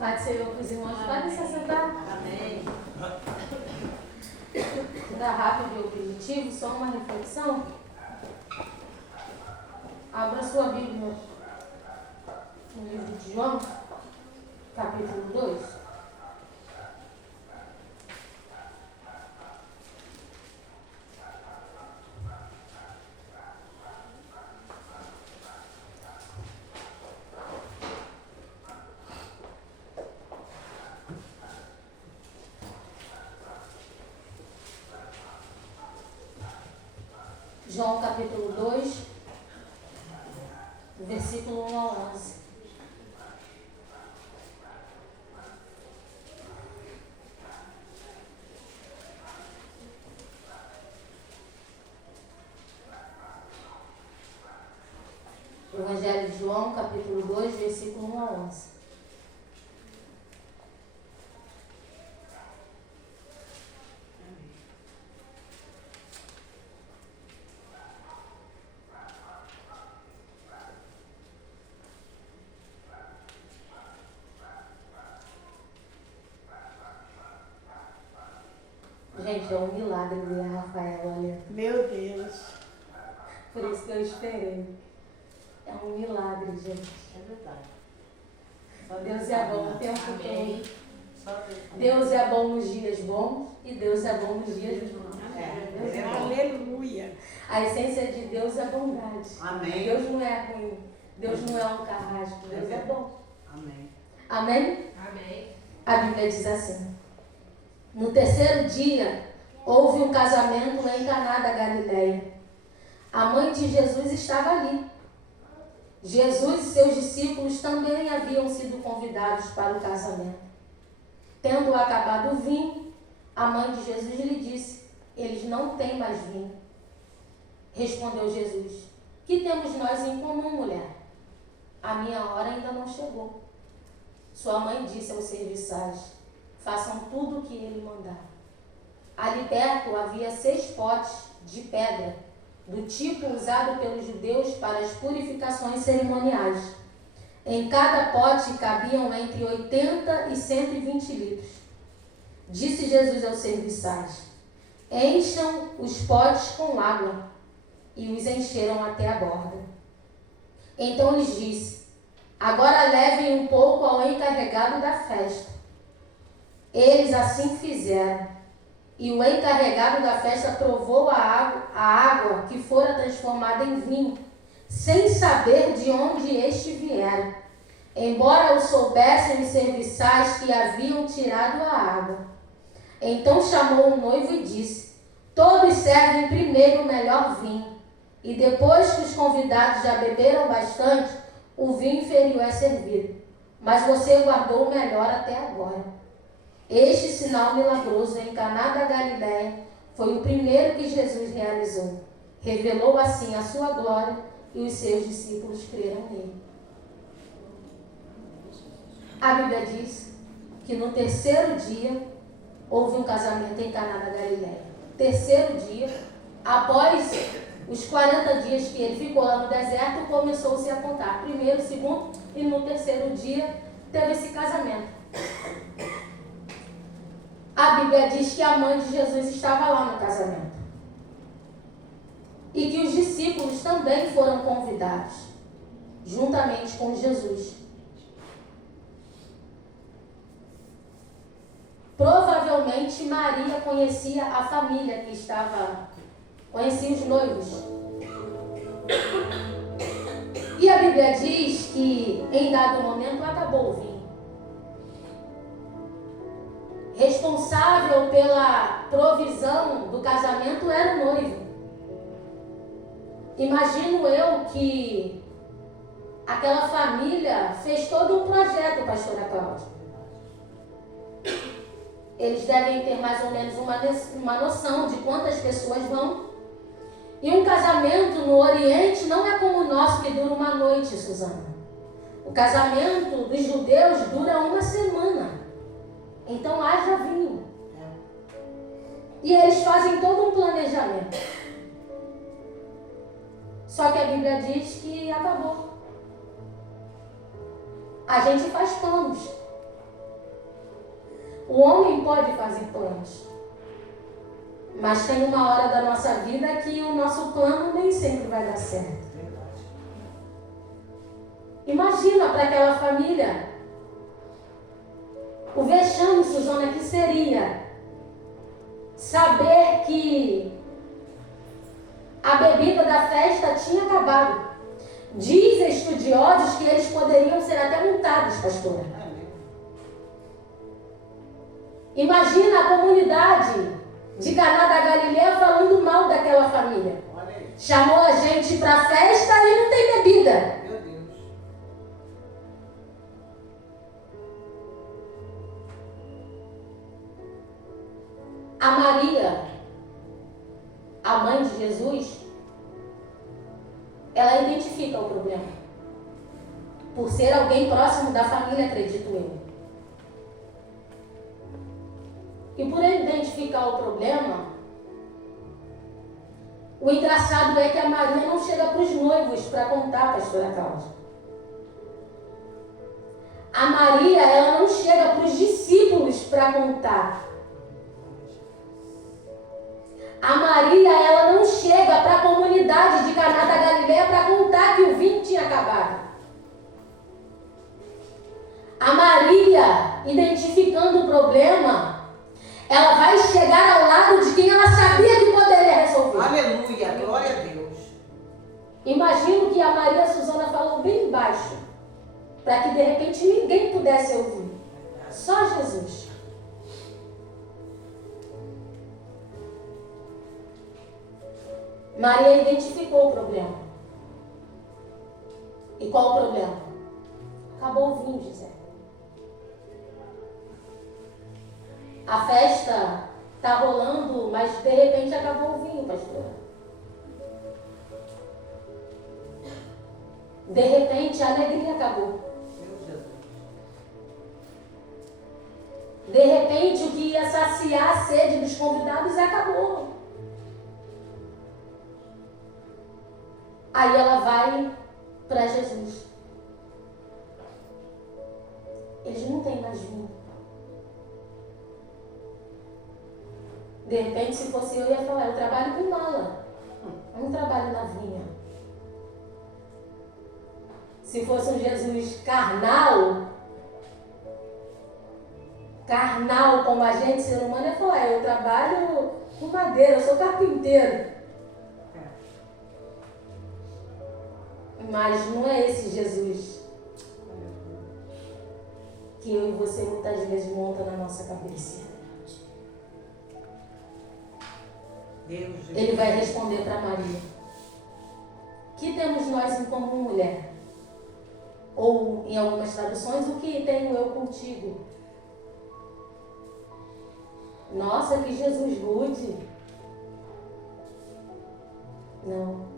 Pai do Senhor para os irmãos, podem se assentar. Amém. Dá rápido e objetivo, só uma reflexão. Abra sua Bíblia no livro de João, capítulo 2. João capítulo 2, versículo 1 ao 11. Evangelho de João, capítulo 2, versículo 1 ao 11. Gente, é um milagre ver a Rafaela ali. Meu Deus. Por isso que eu esperei. É um milagre, gente. É verdade. Deus é bom o tempo Amém. todo. Deus é bom nos dias bons e Deus é bom nos dias maus. Deus é bom. Aleluia. A essência de Deus é bondade. Amém. Deus não é ruim. Deus não é um carrasco. Deus é bom. Amém. Amém? Amém. A Bíblia diz assim: no terceiro dia, houve um casamento em Caná da Galileia. A mãe de Jesus estava ali. Jesus e seus discípulos também haviam sido convidados para o casamento. Tendo acabado o vinho, a mãe de Jesus lhe disse: eles não têm mais vinho. Respondeu Jesus: que temos nós em comum, mulher? A minha hora ainda não chegou. Sua mãe disse aos serviçais: façam tudo o que ele mandar. Ali perto havia 6 potes de pedra, do tipo usado pelos judeus para as purificações cerimoniais. Em cada pote cabiam entre 80 e 120 litros. Disse Jesus aos serviçais: encham os potes com água. E os encheram até a borda. Então lhes disse: agora levem um pouco ao encarregado da festa. Eles assim fizeram, e o encarregado da festa provou a água que fora transformada em vinho, sem saber de onde este viera, embora o soubessem os serviçais que haviam tirado a água. Então chamou o noivo e disse: todos servem primeiro o melhor vinho, e depois que os convidados já beberam bastante, o vinho inferior é servido, mas você guardou o melhor até agora. Este sinal milagroso em Caná da Galileia foi o primeiro que Jesus realizou. Revelou assim a sua glória e os seus discípulos creram nele. A Bíblia diz que no terceiro dia houve um casamento em Caná da Galileia. Terceiro dia, após os 40 dias que ele ficou lá no deserto, começou-se a contar. Primeiro, segundo e no terceiro dia teve esse casamento. A Bíblia diz que a mãe de Jesus estava lá no casamento. E que os discípulos também foram convidados, juntamente com Jesus. Provavelmente Maria conhecia a família que estava, conhecia os noivos. E a Bíblia diz que em dado momento acabou o vinho. Responsável pela provisão do casamento era o noivo. Imagino eu que aquela família fez todo um projeto, pastora Cláudia. Eles devem ter mais ou menos uma noção de quantas pessoas vão. E um casamento no Oriente não é como o nosso, que dura uma noite, Suzana. O casamento dos judeus dura uma semana. Então haja vinho. E eles fazem todo um planejamento. Só que a Bíblia diz que acabou. A gente faz planos. O homem pode fazer planos, mas tem uma hora da nossa vida que o nosso plano nem sempre vai dar certo. Imagina para aquela família o vexame, Suzana, que seria saber que a bebida da festa tinha acabado. Diz estudiosos que eles poderiam ser até multados, pastora. Imagina a comunidade de Caná da Galileia falando mal daquela família. Chamou a gente para a festa e não tem bebida. Meu Deus. A Maria, a mãe de Jesus, ela identifica o problema. Por ser alguém próximo da família, acredito eu. E por identificar o problema, o engraçado é que a Maria não chega para os noivos para contar, pastora Cláudia. A Maria, ela não chega para os discípulos para contar. A Maria, ela não chega para a comunidade de Caná da Galileia para contar que o vinho tinha acabado. A Maria, identificando o problema, ela vai chegar ao lado de quem ela sabia que poderia resolver. Aleluia, glória a Deus. Imagino que a Maria Suzana falou bem baixo, para que de repente ninguém pudesse ouvir. Só Jesus. Maria identificou o problema. E qual o problema? Acabou o vinho, José. A festa está rolando, mas de repente acabou o vinho, pastora. De repente a alegria acabou. De repente o que ia saciar a sede dos convidados acabou. Aí ela vai para Jesus. Eles não têm mais vinho. De repente, se fosse eu ia falar, eu trabalho com mala. Eu não trabalho na vinha. Se fosse um Jesus carnal como a gente, ser humano, ia falar, eu trabalho com madeira, eu sou carpinteiro. Mas não é esse Jesus que eu e você muitas vezes monta na nossa cabeça. Ele vai responder para Maria: que temos nós em comum, mulher? Ou, em algumas traduções, o que tenho eu contigo? Nossa, que Jesus rude. Não.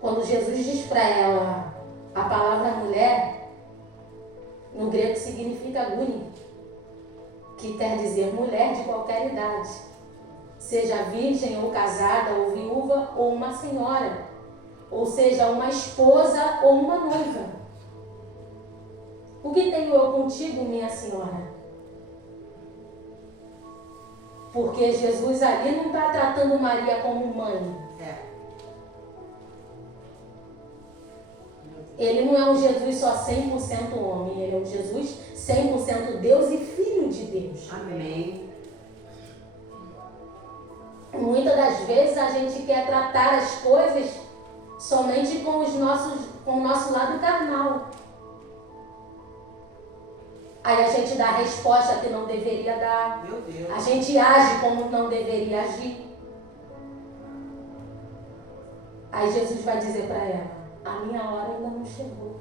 Quando Jesus diz para ela a palavra mulher, no grego significa guni, que quer dizer mulher de qualquer idade. Seja virgem ou casada ou viúva ou uma senhora, ou seja, uma esposa ou uma noiva. O que tenho eu contigo, minha senhora? Porque Jesus ali não está tratando Maria como mãe. Ele não é um Jesus só 100% homem, ele é um Jesus 100% Deus e Filho de Deus. Amém. Muitas das vezes a gente quer tratar as coisas somente com o nosso lado carnal. Aí a gente dá a resposta que não deveria dar. Meu Deus. A gente age como não deveria agir. Aí Jesus vai dizer para ela: a minha hora ainda não chegou.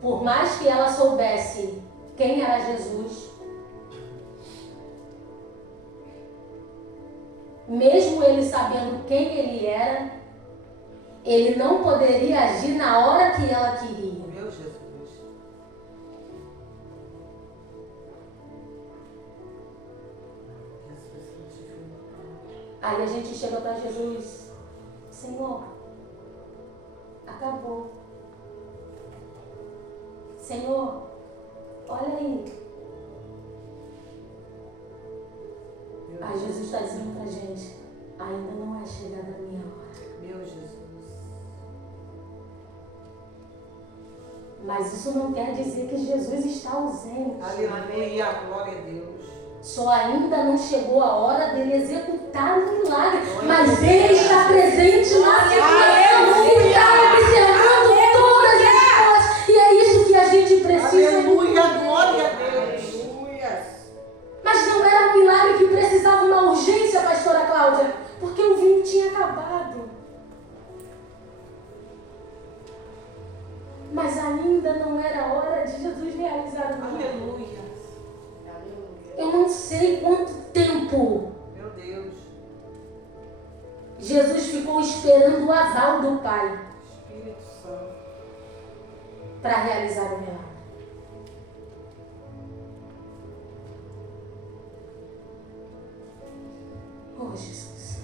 Por mais que ela soubesse quem era Jesus, mesmo ele sabendo quem ele era, ele não poderia agir na hora que ela queria. Meu Jesus. Aí a gente chega para Jesus, Senhor, acabou. Senhor, olha aí. Aí Jesus está dizendo para a gente, ainda não é chegada a minha hora. Meu Jesus. Mas isso não quer dizer que Jesus está ausente. Aleluia, glória a Deus. Só ainda não chegou a hora dele executar o milagre. Mas ele está presente na situação. Ele está observando todas as coisas. E é isso que a gente precisa. Aleluia, glória a Deus. Aleluia. Mas não era um milagre que precisava uma urgência, pastora Cláudia, porque o vinho tinha acabado. Mas ainda não era a hora de Jesus realizar o milagre. Aleluia. Eu não sei quanto tempo Meu Deus. Jesus ficou esperando o aval do Pai Espírito Santo. para realizar o milagre. Oh, Jesus.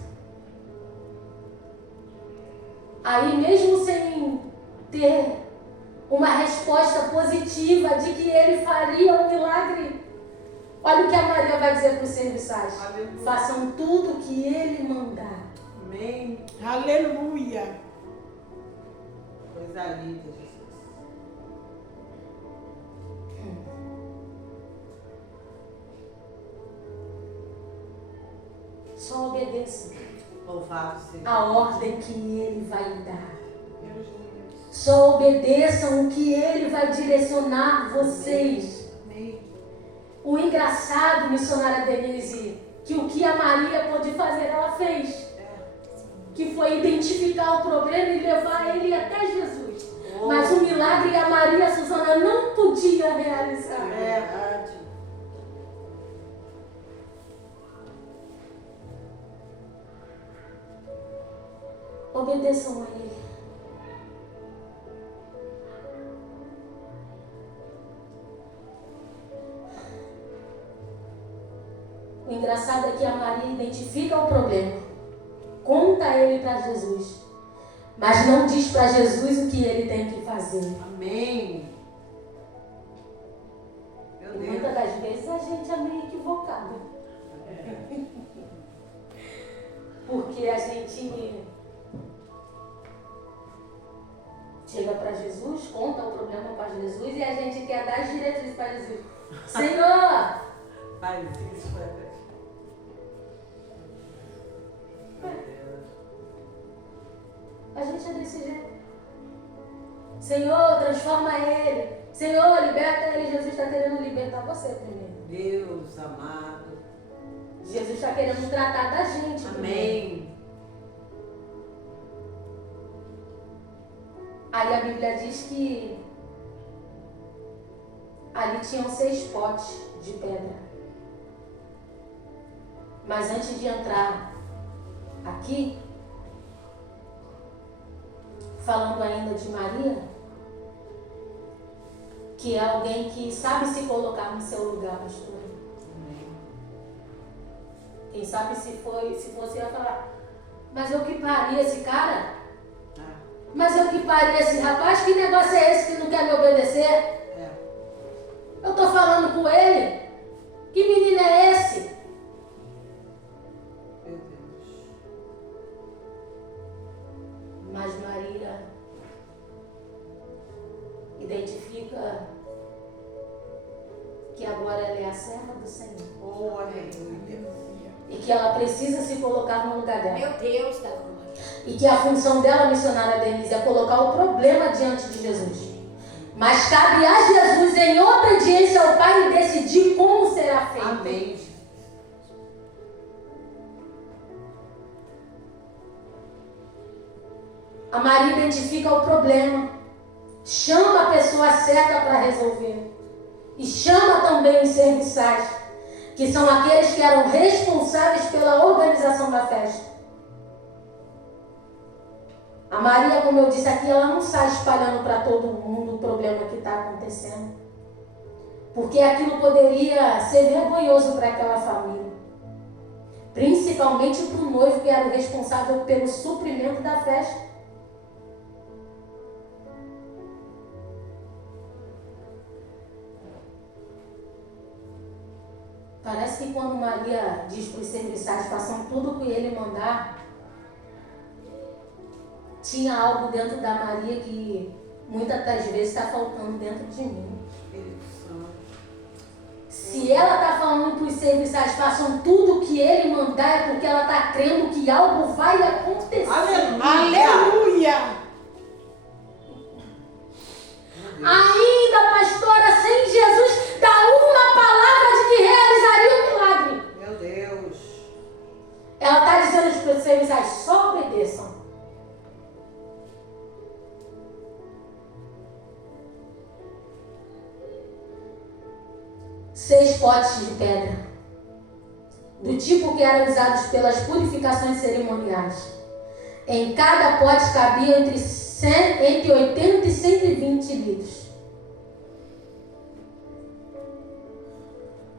Aí, mesmo sem ter uma resposta positiva de que ele faria o milagre, olha o que a Maria vai dizer para os serviçais. Aleluia. Façam tudo o que ele mandar. Amém. Aleluia. Coisa linda, Jesus. Só obedeça Louvado seja. a ordem que ele vai dar. Meu Jesus. Só obedeçam o que ele vai direcionar vocês. Amém. O engraçado, missionária Denise, que o que a Maria pôde fazer, ela fez. Que foi identificar o problema e levar ele até Jesus. Mas o milagre a Maria e a Susana não podia realizar. É verdade. Obedeçam a ele. O engraçado é que a Maria identifica o problema, conta ele para Jesus, mas não diz para Jesus o que ele tem que fazer. Amém. Meu E Deus. muitas das vezes a gente é meio equivocado. Porque a gente chega para Jesus, conta o problema para Jesus e a gente quer dar as diretrizes para Jesus. Senhor! Faz isso, Deus. A gente é desse jeito. Senhor, transforma ele. Senhor, liberta ele. Jesus está querendo libertar você primeiro. Deus amado. Jesus está querendo tratar da gente primeiro. Amém. Aí a Bíblia diz que ali tinham 6 potes de pedra. Mas antes de entrar aqui, falando ainda de Maria, que é alguém que sabe se colocar no seu lugar, pastor. Quem sabe se fosse ia falar, mas eu que pari esse cara? Mas eu que pari esse rapaz? Que negócio é esse que não quer me obedecer? Eu estou falando com ele. Que menino é esse? Meu Deus. Mas Maria identifica que agora ela é a serva do Senhor. Oh, aleluia. E que ela precisa se colocar no lugar dela. Meu Deus da glória. E que a função dela, missionária Denise, é colocar o problema diante de Jesus. Mas cabe a Jesus, em obediência ao Pai, decidir como será feito. Amém. A Maria identifica o problema, chama a pessoa certa para resolver. E chama também os serviçais, que são aqueles que eram responsáveis pela organização da festa. A Maria, como eu disse aqui, ela não sai espalhando para todo mundo o problema que está acontecendo. Porque aquilo poderia ser vergonhoso para aquela família. Principalmente para o noivo, que era o responsável pelo suprimento da festa. Parece que quando Maria diz para os serviçais façam tudo o que ele mandar, tinha algo dentro da Maria que muitas das vezes está faltando dentro de mim. Se ela está falando para os serviçais façam tudo o que ele mandar, é porque ela está crendo que algo vai acontecer. Aleluia! Ainda, pastora, sem Jesus, dá uma palavra de que realizaria o milagre. Meu Deus. Ela está dizendo para os serviçais, só obedeçam. Seis potes de pedra, do tipo que eram usados pelas purificações cerimoniais. Em cada pote cabia entre 80 e 120 litros.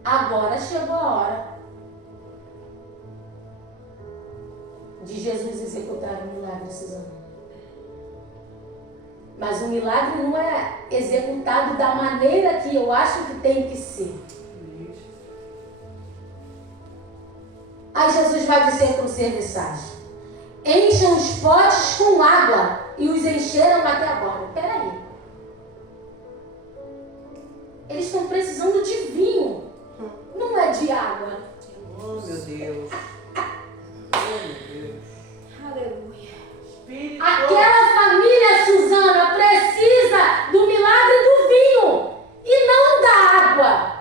Agora chegou a hora de Jesus executar o milagre, Suzana. Mas o milagre não é executado da maneira que eu acho que tem que ser. Aí Jesus vai dizer para os serviçais: encham os potes com água, e os encheram até agora. Peraí. Eles estão precisando de vinho, não é de água. Oh, meu Deus. Oh, meu Deus. Aleluia. Aquela família, Suzana, precisa do milagre do vinho e não da água.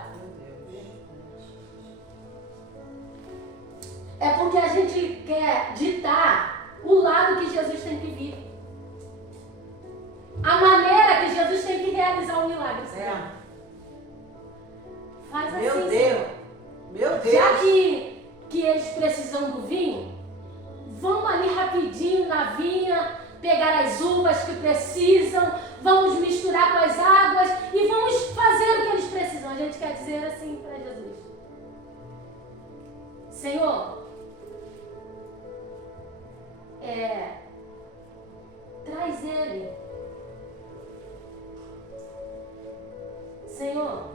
É porque a gente quer ditar o lado que Jesus tem que vir. A maneira que Jesus tem que realizar o milagre. É. Faz assim. Meu Deus. Meu Deus. Já que eles precisam do vinho, vamos ali rapidinho na vinha, pegar as uvas que precisam, vamos misturar com as águas e vamos fazer o que eles precisam. A gente quer dizer assim para Jesus: Senhor, traz ele. Senhor,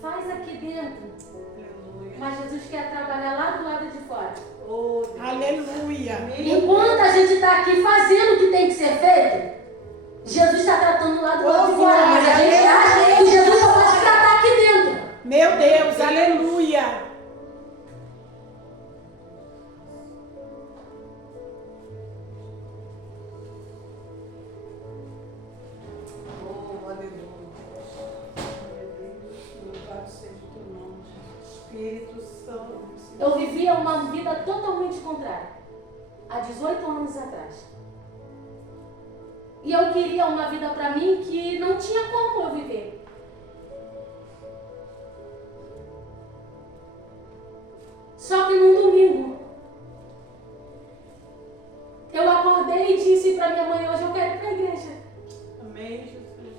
faz aqui dentro. Mas Jesus quer trabalhar lá do lado de fora. Oh, Aleluia. Enquanto a gente está aqui fazendo o que tem que ser feito, Jesus está tratando lá do lado de fora. Mas a gente acha que Jesus só pode tratar aqui dentro. Meu Deus, aleluia. Oh, aleluia. Louvado seja o teu nome, Espírito Santo. Eu vivia uma vida totalmente contrária, há 18 anos atrás. E eu queria uma vida para mim que não tinha como eu viver. Só que num domingo, eu acordei e disse para minha mãe: hoje eu quero ir para a igreja. Amém, Jesus.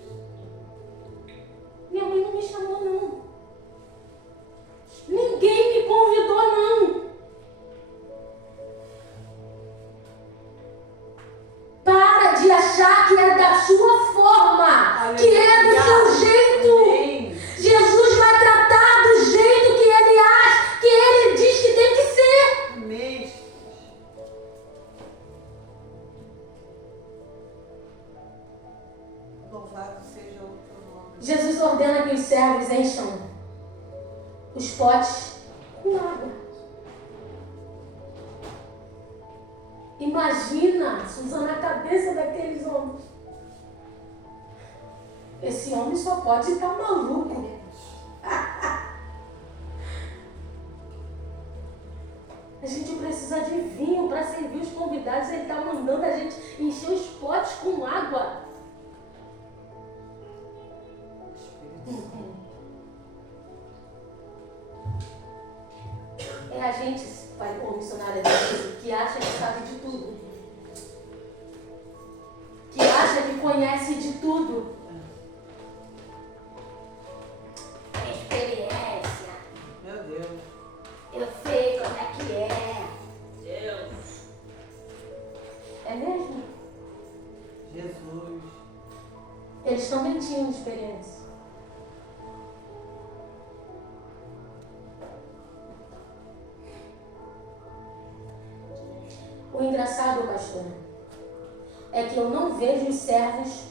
Minha mãe não me chamou, não. Ninguém me convidou, não. Para de achar que é da sua forma, que é do seu jeito. Amém. Jesus vai tratar do jeito que ele acha, que ele diz que tem que ser. Amém. Louvado seja o teu nome. Jesus ordena que os servos encham os potes com água. Imagina, Suzana, a cabeça daqueles homens. Esse homem só pode estar maluco. A gente precisa de vinho para servir os convidados. Ele está mandando a gente encher os potes com água. É a gente, pai, ou missionária, que acha que sabe de tudo. Que acha que conhece de tudo. tinham experiência. O engraçado, pastor, é que eu não vejo os servos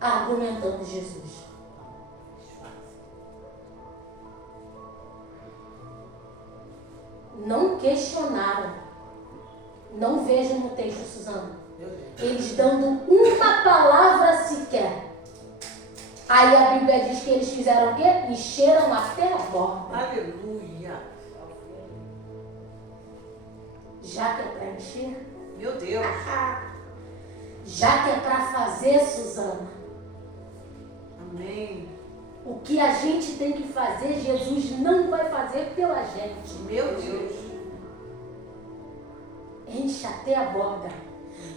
argumentando Jesus. Não questionaram. Não vejo no texto, Suzana. Eles dando uma palavra sequer. Aí a Bíblia diz que eles fizeram o quê? Encheram até a borda. Aleluia. Já que é para encher? Meu Deus. Já que é para fazer, Suzana. Amém. O que a gente tem que fazer, Jesus não vai fazer pela gente. Meu Deus. Enche até a borda.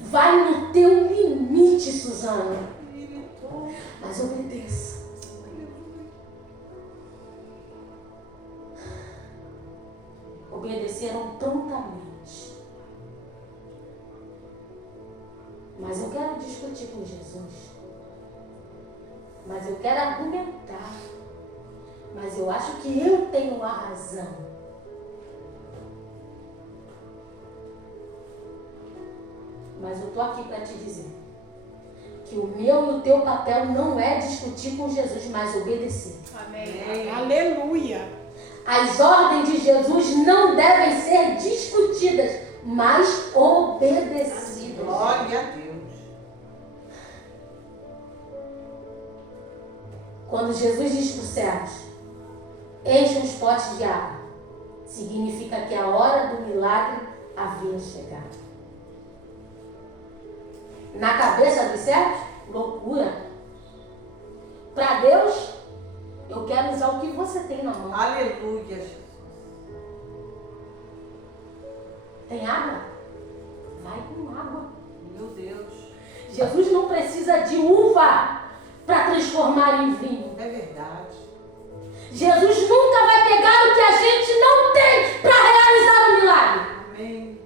Vai no teu limite, Suzana. Mas obedeça. Obedeceram prontamente. Mas eu quero discutir com Jesus. Mas eu quero argumentar. Mas eu acho que eu tenho a razão. Mas eu estou aqui para te dizer que o meu e o teu papel não é discutir com Jesus, mas obedecer. Amém. Aleluia. As ordens de Jesus não devem ser discutidas, mas obedecidas. Glória a Deus. Quando Jesus diz para os servos, enchem os potes de água, significa que a hora do milagre havia chegado. Na cabeça dos servos, loucura. Para Deus, eu quero usar o que você tem na mão. Aleluia, Jesus. Tem água? Vai com água. Meu Deus. Jesus não precisa de uva para transformar em vinho. É verdade. Jesus nunca vai pegar o que a gente não tem para realizar o milagre. Amém.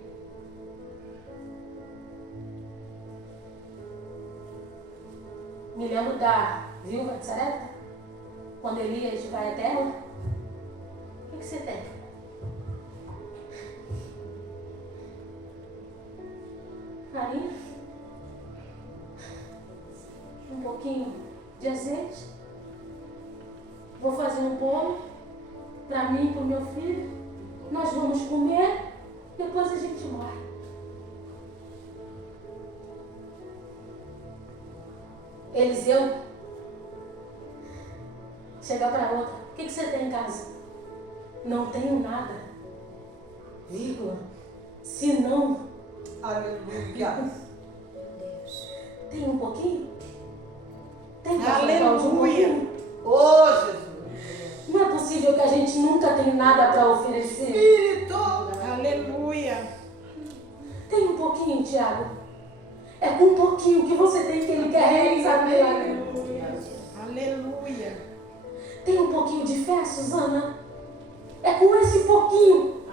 Me lembro da viúva de Sarepta, quando Elias vai até ela. O que você tem? Farinha? Um pouquinho de azeite? Vou fazer um bolo para mim e para o meu filho. Nós vamos comer, depois a gente morre. Eliseu chega para outra. O que você tem em casa? Não tenho nada. Vírgula. Se não. Aleluia. Tem um pouquinho? Tem para Aleluia. Oh, Jesus. Não é possível que a gente nunca tenha nada para oferecer. Espírito. Aleluia. Tem um pouquinho, Tiago? É com um pouquinho que você tem que ele quer realizar milagre. Aleluia. Tem um pouquinho de fé, Suzana? É com esse pouquinho.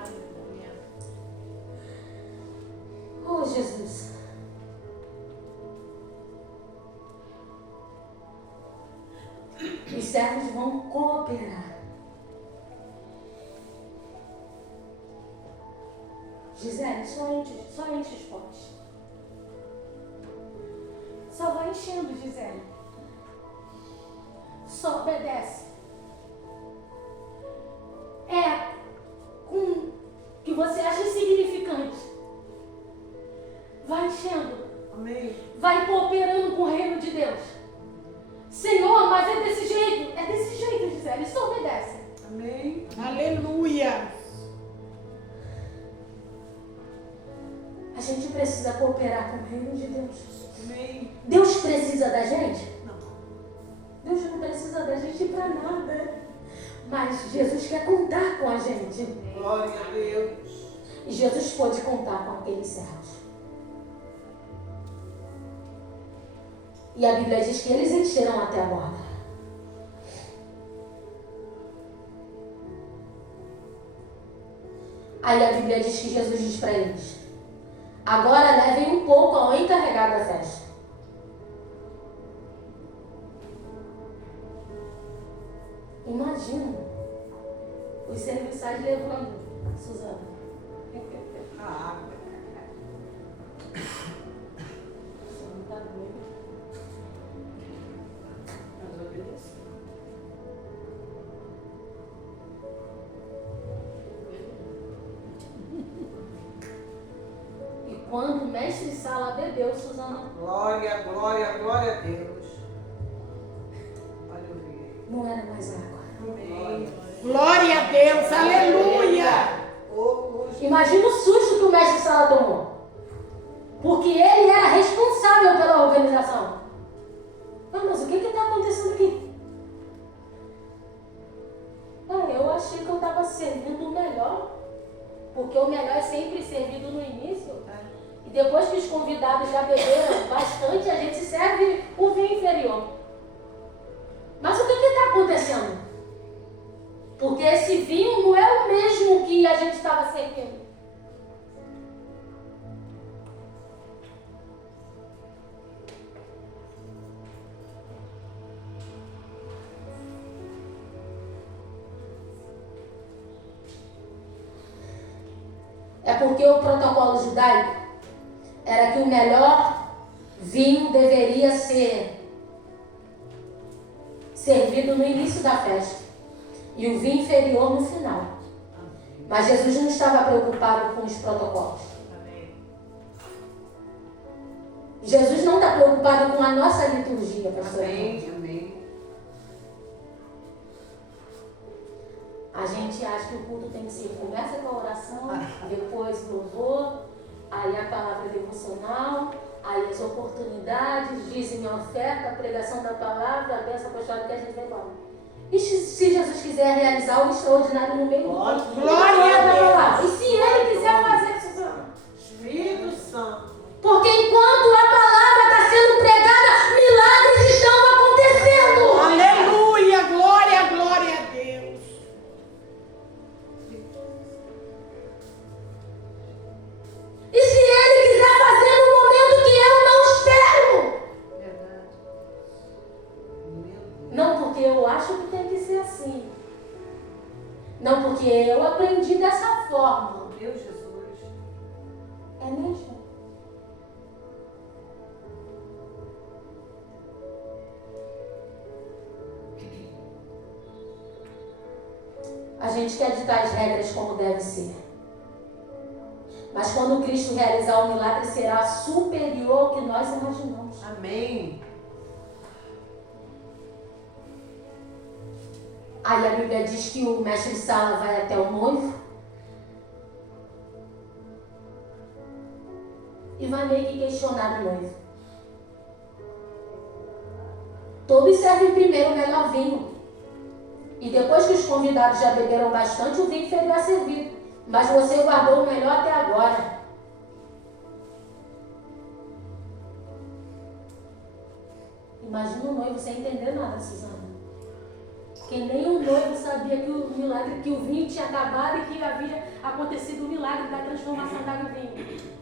Oh, Jesus. Os servos vão cooperar. Gisele, só enche os potes. Só vai enchendo, Gisele. Só obedece. É com que você acha insignificante. Vai enchendo. Amém. Vai cooperando com o reino de Deus. Senhor, mas é desse jeito. É desse jeito, Gisele. Só obedece. Amém. Aleluia. A gente precisa cooperar com o reino de Deus. Amém. Deus precisa da gente? Não. Deus não precisa da gente para nada. Mas Jesus quer contar com a gente. Glória a Deus. E Jesus pôde contar com aqueles servos. E a Bíblia diz que eles encheram até a borda. Aí a Bíblia diz que Jesus diz para eles: agora levem um pouco ao encarregado da festa. Imagina os serviçais levando, Suzana. A água. Não tá doido. Mas obedeci. E quando o mestre Sala bebeu, Suzana, Glória, glória, glória a Deus. Olha o rei. não era mais água. Amém. Glória a Deus, aleluia. Imagina o susto que o mestre Sala tomou. Porque ele era responsável pela organização. Mas o que está acontecendo aqui? Eu achei que eu estava servindo o melhor. Porque o melhor é sempre servido no início. E depois que os convidados já beberam bastante, a gente serve o vinho inferior. Mas o que está acontecendo? Porque esse vinho não é o mesmo que a gente estava servindo. É porque o protocolo judaico era que o melhor vinho deveria ser servido no início da festa e o vinho inferior no final. Mas Jesus não estava preocupado com os protocolos. Jesus não está preocupado com a nossa liturgia, pastor. Amém, amém. A gente acha que o culto tem que ser começa com a oração, depois louvor, aí a palavra devocional, aí as oportunidades, dízimo e oferta, a pregação da palavra, a bênção apostólica que a gente vai falar. E se Jesus quiser realizar o extraordinário no meio do culto? Glória a Deus. E se Ele quiser fazer, Suzana? Espírito Santo. Porque enquanto a palavra está sendo pregada, milagres estão acontecendo. Aleluia, glória, glória a Deus. E se Ele quiser fazer no momento que eu não espero? Verdade. Meu Deus. Não porque eu acho que tem que ser assim. Não porque eu aprendi dessa forma. Meu Jesus. É mesmo? A gente quer ditar as regras como deve ser. Mas quando Cristo realizar o milagre, será superior ao que nós imaginamos. Amém. Aí a Bíblia diz que o mestre de sala vai até o noivo e vai meio que questionar o noivo. Todos servem primeiro o melhor vinho. E depois que os convidados já beberam bastante, o vinho inferior é servido. Mas você guardou o melhor até agora. Imagina o noivo sem entender nada, Suzana. Porque nem o noivo sabia que o milagre, que o vinho tinha acabado e que havia acontecido o milagre da transformação da água em vinho.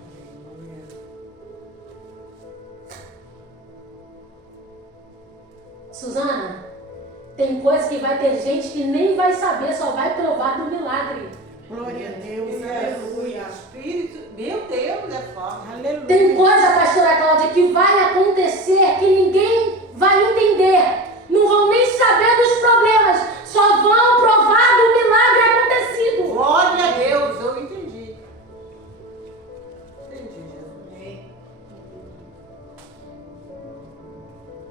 Suzana, tem coisa que vai ter gente que nem vai saber, só vai provar do milagre. Glória a Deus, Jesus. aleluia. Espírito, meu Deus, é forte. Aleluia. Tem coisa, pastora Cláudia, que vai acontecer que ninguém vai entender. Não vão nem saber dos problemas, só vão provar do milagre acontecido. Glória a Deus, eu entendi. Entendi, Jesus.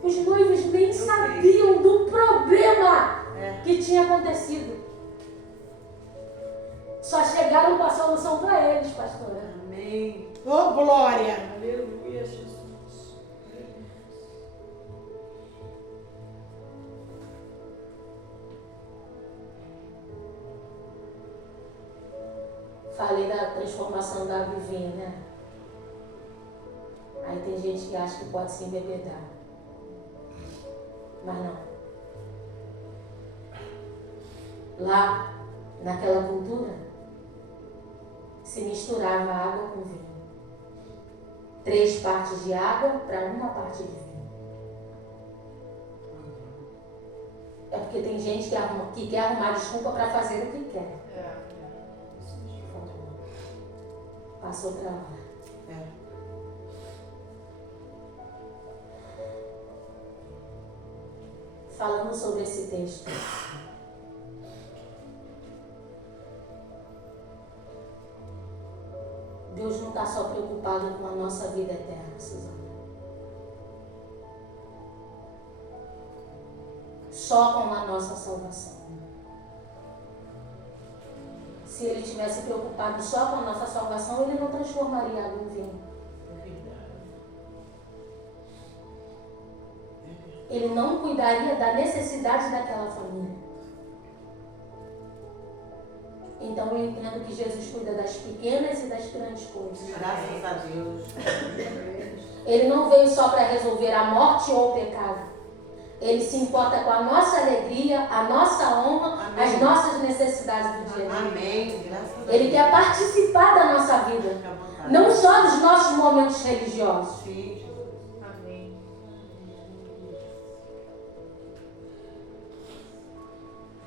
Os noivos nem sabiam do problema que tinha acontecido. Só chegaram com a solução para eles, pastora. Amém. Oh, glória. Aleluia, Jesus. Falei da transformação da água em vinho, né? Aí tem gente que acha que pode se embebedar. Mas não. Lá, naquela cultura, se misturava água com vinho. 3 partes de água para 1 parte de vinho. É porque Porque tem gente que quer arrumar desculpa para fazer o que quer. Passou para lá. Falando sobre esse texto. Deus não está só preocupado com a nossa vida eterna, Suzana. Só com a nossa salvação. Se Ele tivesse preocupado só com a nossa salvação, Ele não transformaria água em vinho. Ele não cuidaria da necessidade daquela família. Então eu entendo que Jesus cuida das pequenas e das grandes coisas. Graças a Deus. Ele não veio só para resolver a morte ou o pecado. Ele se importa com a nossa alegria, a nossa honra, Amém. as nossas necessidades do dia a dia. Amém. Graças a Deus. Ele quer participar da nossa vida, Fica à vontade. não só dos nossos momentos religiosos. Sim, Jesus. Amém.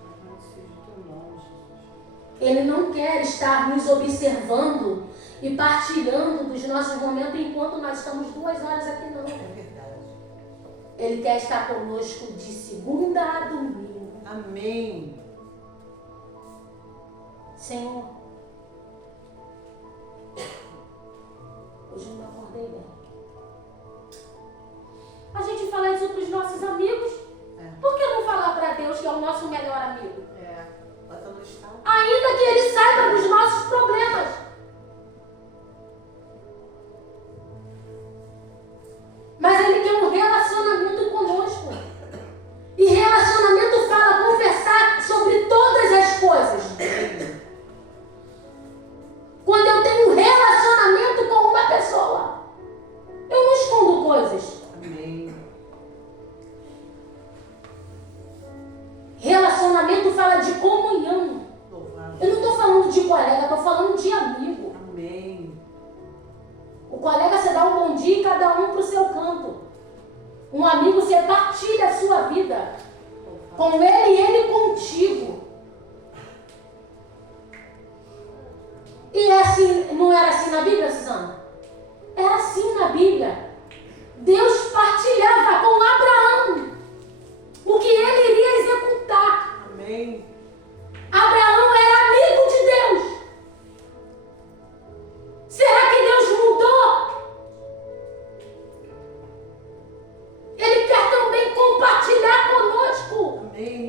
Louvado seja o teu nome, Jesus. Ele não quer estar nos observando e partilhando dos nossos momentos enquanto nós estamos 2 horas aqui, não. É verdade. Ele quer estar conosco de segunda a domingo. Amém. Senhor, hoje eu não acordei bem. A gente fala isso para os nossos amigos. Por que não falar para Deus, que é o nosso melhor amigo? Bota no estado. Ainda que Ele saiba dos nossos problemas. Mas Ele quer um relacionamento conosco. E relacionamento fala conversar sobre todas as coisas. Quando eu tenho um relacionamento com uma pessoa, eu não escondo coisas. Amém. Relacionamento fala de comunhão. Louvado. Eu não estou falando de colega, estou falando de amigo. Amém. O colega, você dá um bom dia e cada um para o seu canto. Um amigo, você partilha a sua vida com ele e ele contigo. E é assim, não era assim na Bíblia, Suzana? Era assim na Bíblia. Deus partilhava com Abraão o que ele iria executar. Amém. Abraão era amigo de Deus. Será que Deus mudou? Ele quer também compartilhar conosco. Amém.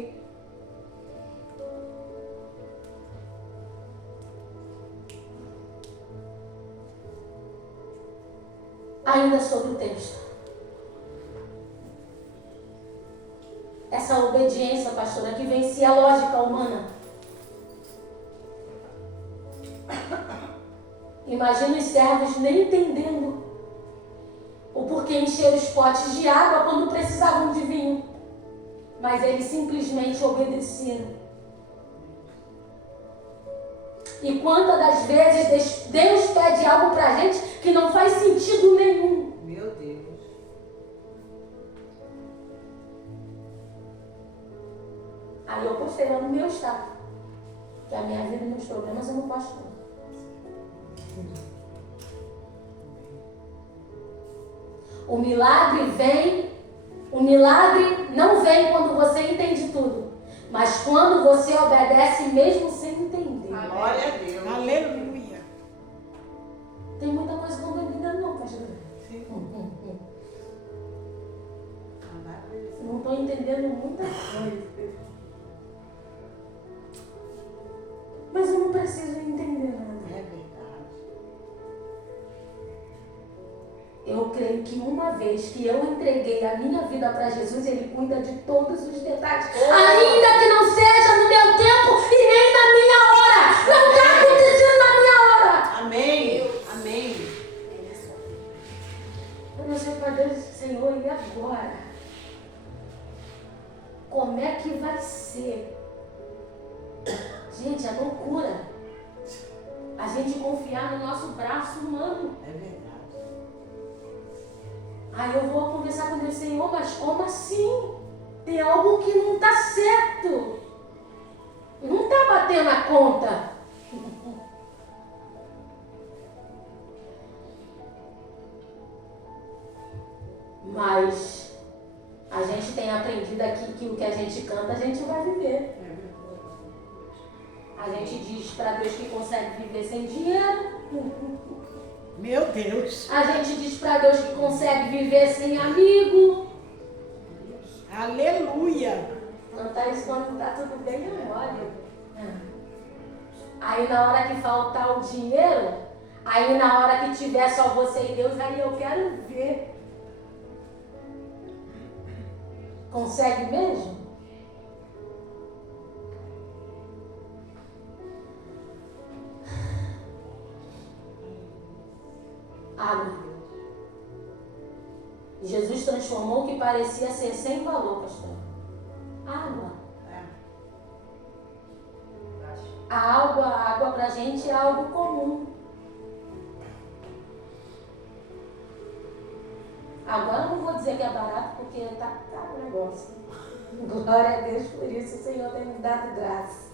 Ainda sobre o texto. Essa obediência, pastora, que vencia a lógica humana. Imagina os servos nem entendendo o porquê encher os potes de água quando precisavam de vinho. Mas eles simplesmente obedeceram. E quantas das vezes Deus pede algo pra gente que não faz sentido nenhum. Meu Deus. Aí eu postei lá no meu estado que a minha vida e meus problemas eu não posto não. O milagre não vem quando você entende tudo, mas quando você obedece mesmo sem entender. Glória a Deus. Aleluia. Tem muita coisa que eu não entendo não, pastor. Sim. Não estou entendendo muita coisa. Mas eu não preciso entender nada. É verdade. Eu creio que uma vez que eu entreguei a minha vida para Jesus, Ele cuida de todos os detalhes. Ainda que não seja no meu tempo e nem na minha hora. Não está acontecendo na minha hora. Amém. Amém. Eu sei para Deus, Senhor, e agora? Como é que vai ser? Gente, é loucura. A gente confiar no nosso braço humano. É verdade. Aí eu vou conversar com Deus, Senhor, mas como assim? Tem algo que não está certo. Não está batendo a conta. Mas a gente tem aprendido aqui que o que a gente canta, a gente vai viver. A gente diz para Deus que consegue viver sem dinheiro. Meu Deus. A gente diz para Deus que consegue viver sem amigo. Aleluia. Cantar isso quando tá tudo bem, não olha. Aí na hora que faltar o dinheiro, aí na hora que tiver só você e Deus, aí eu quero ver. Consegue mesmo? Água. Jesus transformou o que parecia ser sem valor, pastor. Água. A água pra gente é algo comum. Agora eu não vou dizer que é barato, porque tá caro o negócio. Glória a Deus por isso, o Senhor tem me dado graça.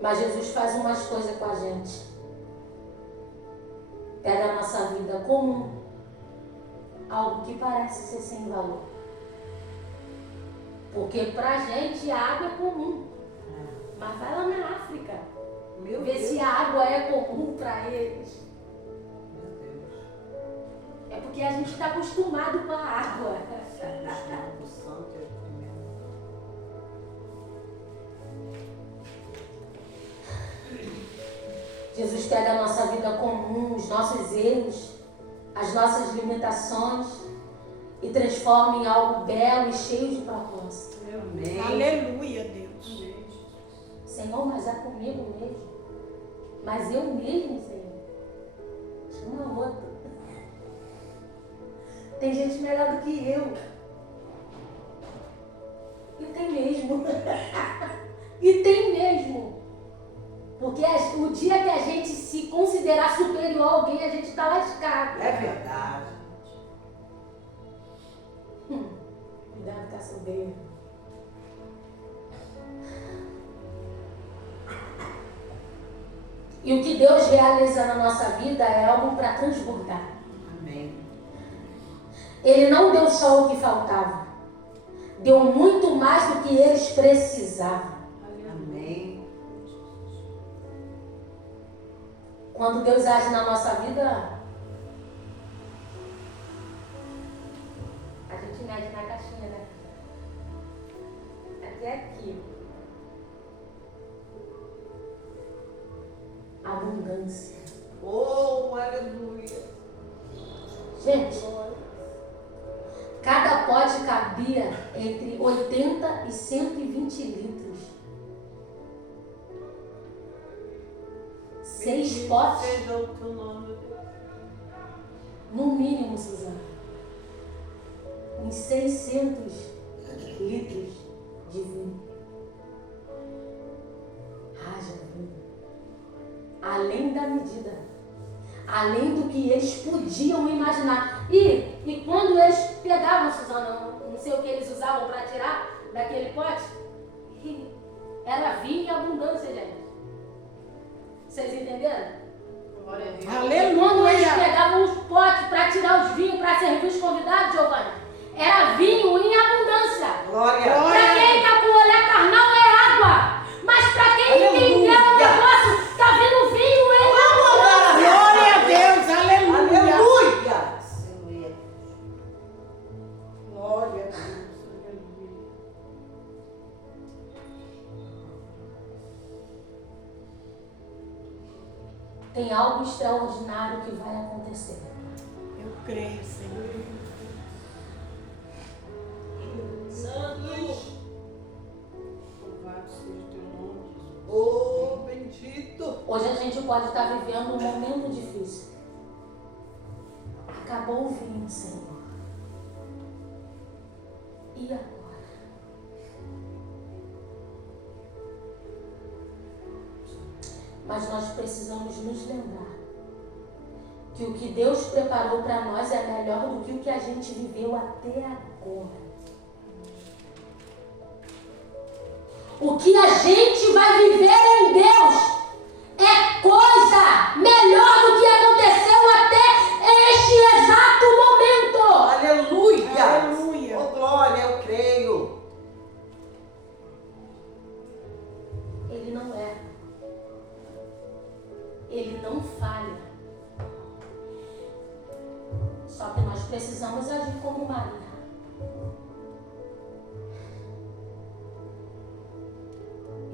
Mas Jesus faz umas coisas com a gente. Pega a nossa vida comum, algo que parece ser sem valor. Porque pra gente a água é comum. Mas vai lá na África. Vê se a água é comum pra eles. É porque a gente está acostumado com a água. Jesus pega a nossa vida comum, os nossos erros, as nossas limitações e transforma em algo belo e cheio de propósito. Amém. Aleluia, Deus. Senhor, mas é comigo mesmo. Mas eu mesmo, Senhor. Chama outro. Tem gente melhor do que eu. E tem mesmo. E tem mesmo. Porque o dia que a gente se considerar superior a alguém, a gente está lascado. É verdade. Cuidado com a soberba. E o que Deus realiza na nossa vida é algo para transbordar. Amém. Ele não deu só o que faltava. Deu muito mais do que eles precisavam. Amém. Quando Deus age na nossa vida, a gente mede na caixinha, né? Até aqui. Abundância. Oh, aleluia. Gente, cada pote cabia entre 80 e 120 litros. 6 potes, Seja o teu nome, Deus. no mínimo, Suzana. Uns 600 litros de vinho. Haja vinho. Além da medida. Além do que eles podiam imaginar. E quando eles pegavam, Suzana, não sei o que eles usavam para tirar daquele pote, era vinho em abundância, gente. Vocês entenderam? Glória a Deus. E quando eles Aleluia. pegavam os potes para tirar os vinhos, para servir os convidados, Giovanni, era vinho em abundância. Glória. Para quem está com o olhar carnal é água. Mas para quem entendeu o negócio, está vindo vinho em abundância. Glória a Deus. Aleluia. Aleluia. Glória a Deus. Aleluia. Tem algo extraordinário que vai acontecer. Eu creio, Senhor. Santos. Louvado seja o teu nome, Jesus. Oh, bendito. Hoje a gente pode estar vivendo um momento difícil. Acabou o vinho, Senhor. E agora? Mas nós precisamos nos lembrar que o que Deus preparou para nós é melhor do que o que a gente viveu até agora. O que a gente vai viver em Deus é coisa melhor do que aconteceu até este exato momento. Aleluia! Aleluia. Oh, glória, eu creio. Ele não erra. Ele não falha. Só que nós precisamos agir como Maria.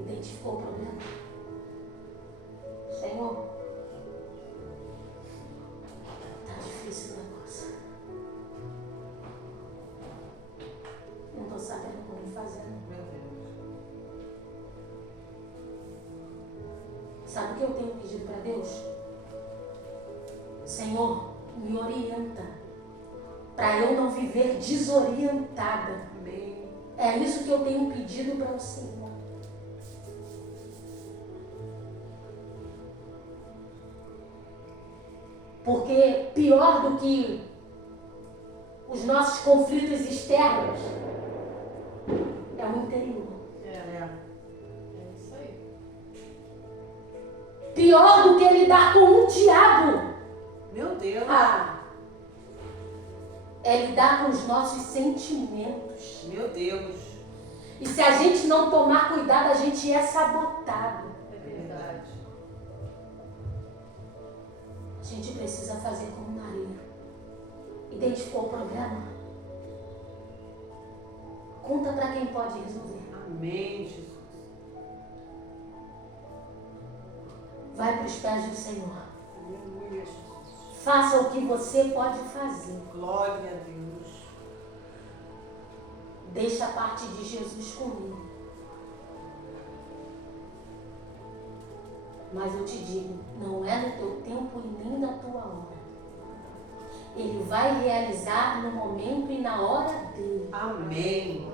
Identificou o problema? Senhor, tá difícil o negócio. Não tô sabendo como fazer, não. Meu Deus. Sabe o que eu tenho pedido para Deus? Senhor, me orienta para eu não viver desorientada. Amém. É isso que eu tenho pedido para o Senhor. Porque pior do que os nossos conflitos externos é o interior. É. É isso aí. Pior do que lidar com o diabo Meu Deus. é lidar com os nossos sentimentos. Meu Deus. E se a gente não tomar cuidado, a gente é sabotado. É verdade. A gente precisa fazer como Maria. Identificou o problema? Conta para quem pode resolver. Amém, Jesus. Vai para os pés do Senhor. Aleluia, Jesus. Faça o que você pode fazer. Glória a Deus. Deixa a parte de Jesus comigo. Mas eu te digo, não é no teu tempo e nem na tua hora. Ele vai realizar no momento e na hora dele. Amém.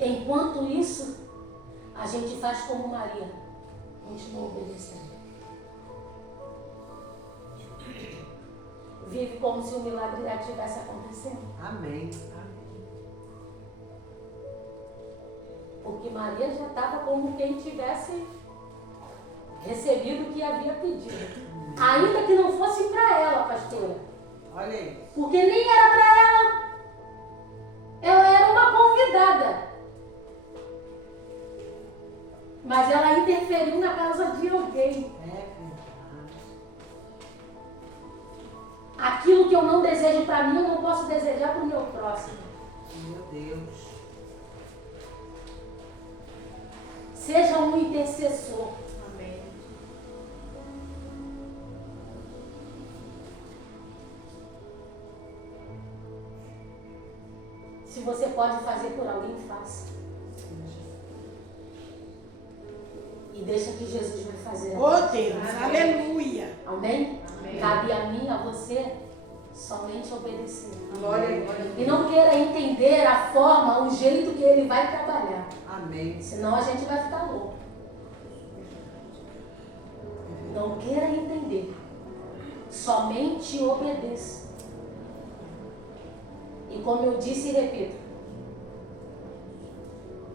Enquanto isso, a gente faz como Maria. Continua obedecendo. Vive como se o milagre já estivesse acontecendo. Amém. Porque Maria já estava como quem tivesse recebido o que havia pedido. Ainda que não fosse para ela, pastora. Olha aí. Porque nem era para ela. Ela era uma convidada. Mas ela interferiu na casa de alguém. É verdade. Aquilo que eu não desejo para mim, eu não posso desejar para o meu próximo. Meu Deus. Seja um intercessor. Amém. Se você pode fazer por alguém, faça. E deixa que Jesus vai fazer. Oh Deus, aleluia. Amém? Amém. Cabe a mim, a você, somente obedecer. Glória, glória. E não queira entender a forma, o jeito que ele vai trabalhar. Amém. Senão a gente vai ficar louco. Não queira entender. Somente obedeça. E como eu disse e repito,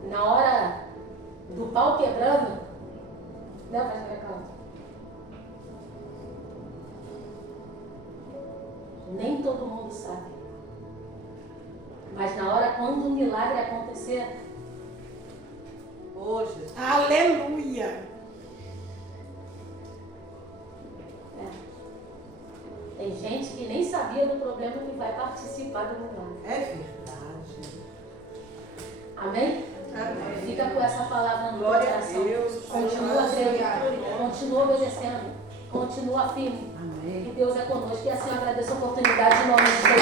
na hora do pau quebrando, né, pastor Cláudio? Nem todo mundo sabe. Mas na hora quando o milagre acontecer, Oh, Jesus. Aleluia. tem gente que nem sabia do problema que vai participar do milagre. É verdade. Amém? Amém. Fica com essa palavra no Glória a coração. Deus. Continua crendo, continua obedecendo, continua firme. Amém. Que Deus é conosco. E assim eu agradeço a oportunidade em nome de Jesus.